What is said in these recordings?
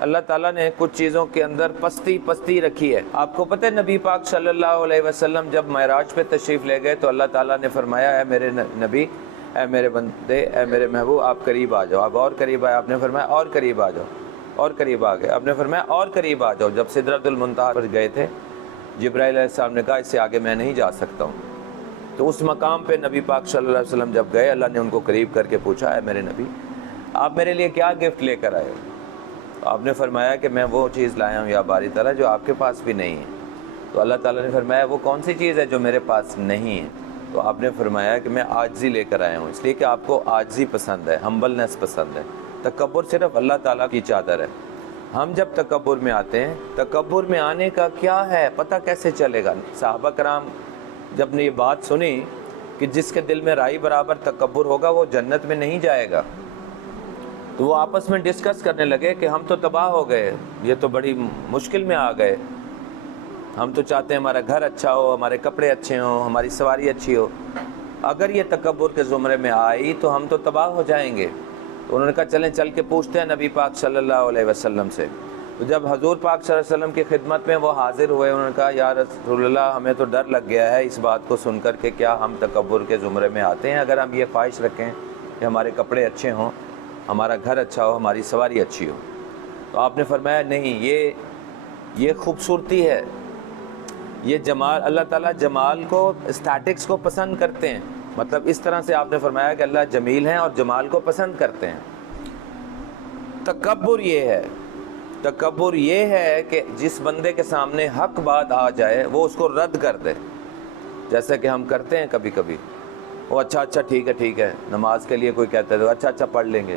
اللہ تعالیٰ نے کچھ چیزوں کے اندر پستی رکھی ہے۔ آپ کو پتہ ہے نبی پاک صلی اللہ علیہ وسلم جب معراج پہ تشریف لے گئے تو اللہ تعالیٰ نے فرمایا اے میرے نبی، اے میرے بندے، اے میرے محبوب، آپ قریب آ جاؤ۔ آپ اور قریب آئے، آپ نے فرمایا اور قریب آ جاؤ، اور قریب آ گئے، آپ نے فرمایا اور قریب آ جاؤ۔ جب سدرۃ المنتہا پر گئے تھے، جبرائیل علیہ السلام نے کہا اس سے آگے میں نہیں جا سکتا ہوں۔ تو اس مقام پہ نبی پاک صلی اللہ علیہ وسلم جب گئے، اللہ نے ان کو قریب کر کے پوچھا اے میرے نبی، آپ میرے لیے کیا گفٹ لے کر آئے ہو؟ آپ نے فرمایا کہ میں وہ چیز لایا ہوں یا باری تعالیٰ جو آپ کے پاس بھی نہیں ہے۔ تو اللہ تعالیٰ نے فرمایا وہ کون سی چیز ہے جو میرے پاس نہیں ہے؟ تو آپ نے فرمایا کہ میں عاجزی لے کر آیا ہوں، اس لیے کہ آپ کو عاجزی پسند ہے، ہمبلنس پسند ہے۔ تکبر صرف اللہ تعالیٰ کی چادر ہے۔ ہم جب تکبر میں آتے ہیں، تکبر میں آنے کا کیا ہے پتہ کیسے چلے گا؟ صحابہ کرام جب نے یہ بات سنی کہ جس کے دل میں رائی برابر تکبر ہوگا وہ جنت میں نہیں جائے گا، تو وہ آپس میں ڈسکس کرنے لگے کہ ہم تو تباہ ہو گئے، یہ تو بڑی مشکل میں آ گئے، ہم تو چاہتے ہیں ہمارا گھر اچھا ہو، ہمارے کپڑے اچھے ہوں، ہماری سواری اچھی ہو، اگر یہ تکبر کے زمرے میں آئی تو ہم تو تباہ ہو جائیں گے۔ تو انہوں نے کہا چلیں چل کے پوچھتے ہیں نبی پاک صلی اللہ علیہ وسلم سے۔ تو جب حضور پاک صلی اللہ علیہ وسلم کی خدمت میں وہ حاضر ہوئے، انہوں نے کہا یا رسول اللہ ہمیں تو ڈر لگ گیا ہے اس بات کو سن کر کہ کیا ہم تکبر کے زمرے میں آتے ہیں اگر ہم یہ خواہش رکھیں کہ ہمارے کپڑے اچھے ہوں، ہمارا گھر اچھا ہو، ہماری سواری اچھی ہو۔ تو آپ نے فرمایا نہیں، یہ خوبصورتی ہے، یہ جمال، اللہ تعالیٰ جمال کو، اسٹیٹکس کو پسند کرتے ہیں۔ مطلب اس طرح سے آپ نے فرمایا کہ اللہ جمیل ہیں اور جمال کو پسند کرتے ہیں۔ تکبر یہ ہے کہ جس بندے کے سامنے حق بات آ جائے وہ اس کو رد کر دے، جیسا کہ ہم کرتے ہیں کبھی کبھی۔ وہ اچھا ٹھیک ہے، نماز کے لیے کوئی کہتا ہے تو اچھا پڑھ لیں گے۔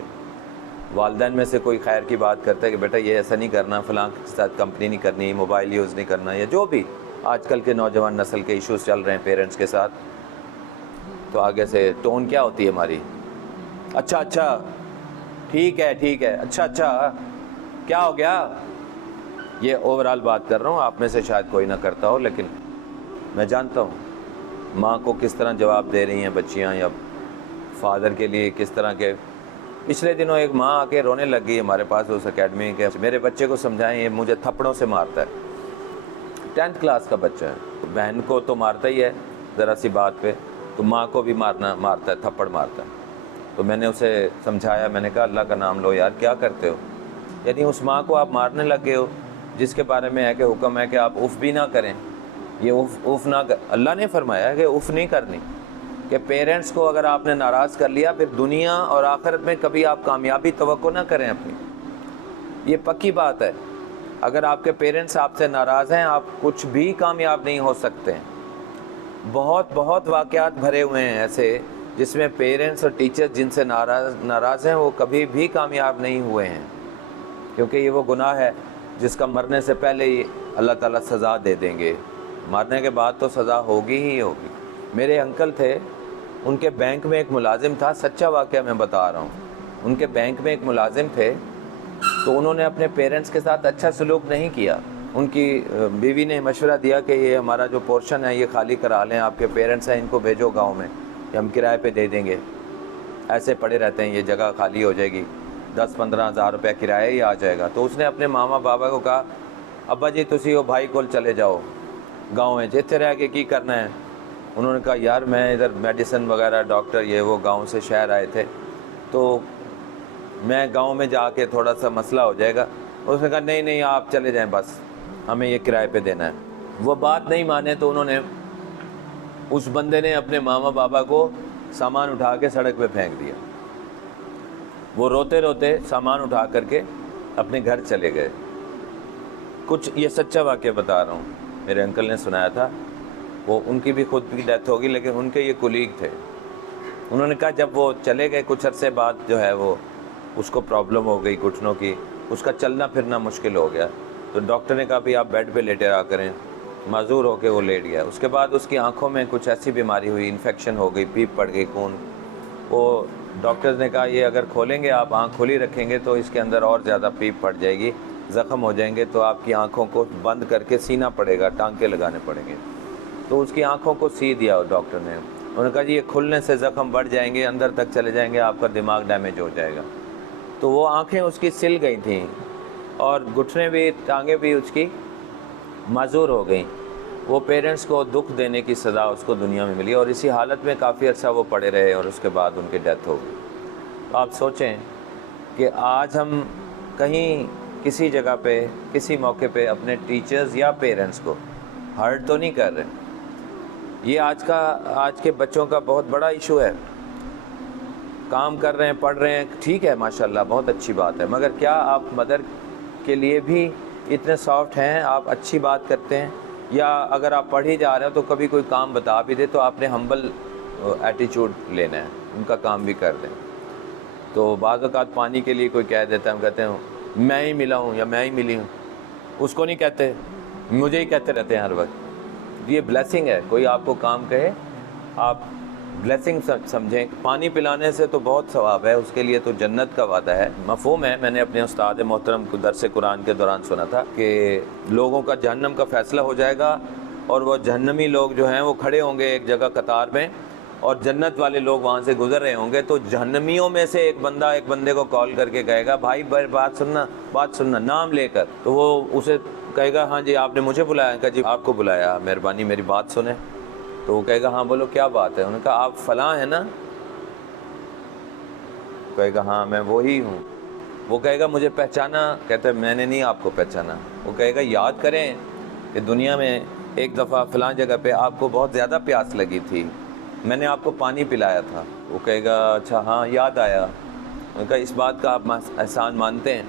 والدین میں سے کوئی خیر کی بات کرتا ہے کہ بیٹا یہ ایسا نہیں کرنا، فلاں کے ساتھ کمپنی نہیں کرنی، موبائل یوز نہیں کرنا، یا جو بھی آج کل کے نوجوان نسل کے ایشوز چل رہے ہیں پیرنٹس کے ساتھ، تو آگے سے ٹون کیا ہوتی ہے ہماری؟ اچھا ٹھیک ہے، اچھا کیا ہو گیا؟ یہ اوورال بات کر رہا ہوں، آپ میں سے شاید کوئی نہ کرتا ہو، لیکن میں جانتا ہوں ماں کو کس طرح جواب دے رہی ہیں بچیاں، یا فادر کے لیے کس طرح کے۔ پچھلے دنوں ایک ماں آ کے رونے لگ گئی ہمارے پاس اس اکیڈمی کے، میرے بچے کو سمجھائیں یہ مجھے تھپڑوں سے مارتا ہے، 10th کلاس کا بچہ ہے، بہن کو تو مارتا ہی ہے ذرا سی بات پہ، تو ماں کو بھی مارتا ہے، تھپڑ مارتا ہے۔ تو میں نے اسے سمجھایا، میں نے کہا اللہ کا نام لو یار، کیا کرتے ہو؟ یعنی اس ماں کو آپ مارنے لگ گئے ہو جس کے بارے میں ہے کہ حکم ہے کہ آپ اف بھی نہ کریں، یہ اف نہ اللہ نے فرمایا کہ اف نہیں کرنی، کہ پیرنٹس کو اگر آپ نے ناراض کر لیا پھر دنیا اور آخرت میں کبھی آپ کامیابی توقع نہ کریں اپنی، یہ پکی بات ہے۔ اگر آپ کے پیرنٹس آپ سے ناراض ہیں آپ کچھ بھی کامیاب نہیں ہو سکتے ہیں۔ بہت واقعات بھرے ہوئے ہیں ایسے جس میں پیرنٹس اور ٹیچر جن سے ناراض ہیں وہ کبھی بھی کامیاب نہیں ہوئے ہیں، کیونکہ یہ وہ گناہ ہے جس کا مرنے سے پہلے ہی اللہ تعالیٰ سزا دے دیں گے، مرنے کے بعد تو سزا ہوگی ہی ہوگی۔ میرے انکل تھے، ان کے بینک میں ایک ملازم تھا، سچا واقعہ میں بتا رہا ہوں، ان کے بینک میں ایک ملازم تھے، تو انہوں نے اپنے پیرنٹس کے ساتھ اچھا سلوک نہیں کیا۔ ان کی بیوی نے مشورہ دیا کہ یہ ہمارا جو پورشن ہے یہ خالی کرا لیں، آپ کے پیرنٹس ہیں ان کو بھیجو گاؤں میں، کہ ہم کرائے پہ دے دیں گے، ایسے پڑے رہتے ہیں، یہ جگہ خالی ہو جائے گی، 10-15 ہزار روپے کرایہ ہی آ جائے گا۔ تو اس نے اپنے ماما بابا کو کہا ابا جی تسی وہ بھائی کول چلے جاؤ گاؤں میں، جتنے رہ کے کی کرنا ہے۔ انہوں نے کہا یار میں ادھر میڈیسن وغیرہ ڈاکٹر یہ وہ گاؤں سے شہر آئے تھے، تو میں گاؤں میں جا کے تھوڑا سا مسئلہ ہو جائے گا۔ اس نے کہا نہیں آپ چلے جائیں، بس ہمیں یہ کرائے پہ دینا ہے۔ وہ بات نہیں مانے تو انہوں نے، اس بندے نے اپنے ماما بابا کو سامان اٹھا کے سڑک پہ پھینک دیا۔ وہ روتے روتے سامان اٹھا کر کے اپنے گھر چلے گئے۔ کچھ یہ سچا واقعہ بتا رہا ہوں، میرے انکل نے سنایا تھا، وہ ان کی بھی خود کی ڈیتھ ہوگی لیکن ان کے یہ کولیگ تھے۔ انہوں نے کہا جب وہ چلے گئے کچھ عرصے بعد جو ہے وہ اس کو پرابلم ہو گئی گھٹنوں کی، اس کا چلنا پھرنا مشکل ہو گیا، تو ڈاکٹر نے کہا بھی آپ بیڈ پہ لیٹے رہا کریں، معذور ہو کے وہ لیٹ گیا۔ اس کے بعد اس کی آنکھوں میں کچھ ایسی بیماری ہوئی، انفیکشن ہو گئی، پیپ پڑ گئی خون۔ وہ ڈاکٹرز نے کہا یہ اگر کھولیں گے آپ، آنکھ کھلی رکھیں گے تو اس کے اندر اور زیادہ پیپ پڑ جائے گی، زخم ہو جائیں گے، تو آپ کی آنکھوں کو بند کر کے سینا پڑے گا، ٹانکے لگانے پڑیں گے۔ تو اس کی آنکھوں کو سی دیا ڈاکٹر نے۔ انہوں نے کہا جی یہ کھلنے سے زخم بڑھ جائیں گے، اندر تک چلے جائیں گے، آپ کا دماغ ڈیمیج ہو جائے گا۔ تو وہ آنکھیں اس کی سل گئی تھیں، اور گھٹنے بھی ٹانگیں بھی اس کی معذور ہو گئیں. وہ پیرنٹس کو دکھ دینے کی سزا اس کو دنیا میں ملی اور اسی حالت میں کافی عرصہ وہ پڑے رہے اور اس کے بعد ان کی ڈیتھ ہو گئی. آپ سوچیں کہ آج ہم کہیں کسی جگہ پہ کسی موقع پہ اپنے ٹیچرز یا پیرنٹس کو ہرٹ تو نہیں کر رہے. یہ آج کے بچوں کا بہت بڑا ایشو ہے. کام کر رہے ہیں، پڑھ رہے ہیں، ٹھیک ہے ماشاءاللہ بہت اچھی بات ہے، مگر کیا آپ مدر کے لیے بھی اتنے سافٹ ہیں؟ آپ اچھی بات کرتے ہیں؟ یا اگر آپ پڑھ ہی جا رہے ہیں تو کبھی کوئی کام بتا بھی دے تو آپ نے ہمبل ایٹیچیوڈ لینا ہے، ان کا کام بھی کر دیں. تو بعض اوقات پانی کے لیے کوئی کہہ دیتا ہے، ہم کہتے ہیں میں ہی ملا ہوں یا میں ہی ملی ہوں. اس کو نہیں کہتے، مجھے ہی کہتے رہتے ہیں ہر وقت. یہ بلیسنگ ہے. کوئی آپ کو کام کہے آپ بلیسنگ سمجھیں. پانی پلانے سے تو بہت ثواب ہے، اس کے لیے تو جنت کا وعدہ ہے. مفہوم ہے، میں نے اپنے استاد محترم کو درس قرآن کے دوران سنا تھا کہ لوگوں کا جہنم کا فیصلہ ہو جائے گا اور وہ جہنمی لوگ جو ہیں وہ کھڑے ہوں گے ایک جگہ قطار میں اور جنت والے لوگ وہاں سے گزر رہے ہوں گے. تو جہنمیوں میں سے ایک بندے کو کال کر کے کہے گا بھائی بات سننا نام لے کر. تو وہ اسے کہے گا ہاں جی آپ نے مجھے بلایا. کہا جی آپ کو بلایا، مہربانی میری بات سنیں. تو وہ کہے گا ہاں بولو کیا بات ہے. انہوں نے کہا آپ فلاں ہیں نا؟ کہے گا ہاں میں وہی ہوں. وہ کہے گا مجھے پہچانا؟ کہتا ہے میں نے نہیں آپ کو پہچانا. وہ کہے گا یاد کریں کہ دنیا میں ایک دفعہ فلاں جگہ پہ آپ کو بہت زیادہ پیاس لگی تھی، میں نے آپ کو پانی پلایا تھا. وہ کہے گا اچھا ہاں یاد آیا. ان کا اس بات کا آپ احسان مانتے ہیں؟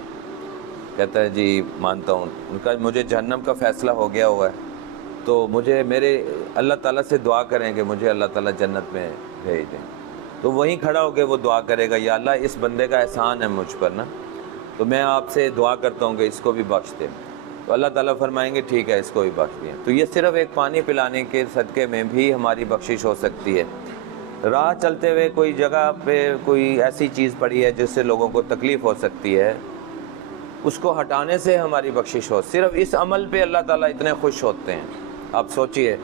کہتا ہے جی مانتا ہوں. ان کا مجھے جہنم کا فیصلہ ہو گیا ہوا ہے تو مجھے میرے اللہ تعالیٰ سے دعا کریں کہ مجھے اللہ تعالیٰ جنت میں بھیج دیں. تو وہیں کھڑا ہو کے وہ دعا کرے گا یا اللہ اس بندے کا احسان ہے مجھ پر نا، تو میں آپ سے دعا کرتا ہوں کہ اس کو بھی بخش دیں. تو اللہ تعالیٰ فرمائیں گے ٹھیک ہے اس کو بھی بخش دیں. تو یہ صرف ایک پانی پلانے کے صدقے میں بھی ہماری بخشش ہو سکتی ہے. راہ چلتے ہوئے کوئی جگہ پہ کوئی ایسی چیز پڑی ہے جس سے لوگوں کو تکلیف ہو سکتی ہے، اس کو ہٹانے سے ہماری بخشش ہو. صرف اس عمل پہ اللہ تعالیٰ اتنے خوش ہوتے ہیں. آپ سوچئے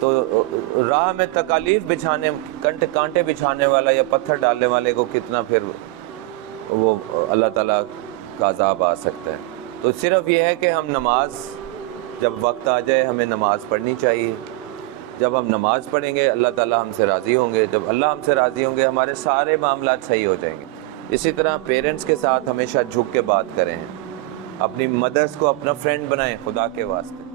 تو راہ میں تکالیف بچھانے کانٹے بچھانے والا یا پتھر ڈالنے والے کو کتنا پھر وہ اللہ تعالیٰ کا عذاب آ سکتا ہے. تو صرف یہ ہے کہ ہم نماز جب وقت آ جائے ہمیں نماز پڑھنی چاہیے. جب ہم نماز پڑھیں گے اللہ تعالیٰ ہم سے راضی ہوں گے. جب اللہ ہم سے راضی ہوں گے ہمارے سارے معاملات صحیح ہو جائیں گے. اسی طرح پیرنٹس کے ساتھ ہمیشہ جھک کے بات کریں. اپنی مدرس کو اپنا فرینڈ بنائیں خدا کے واسطے.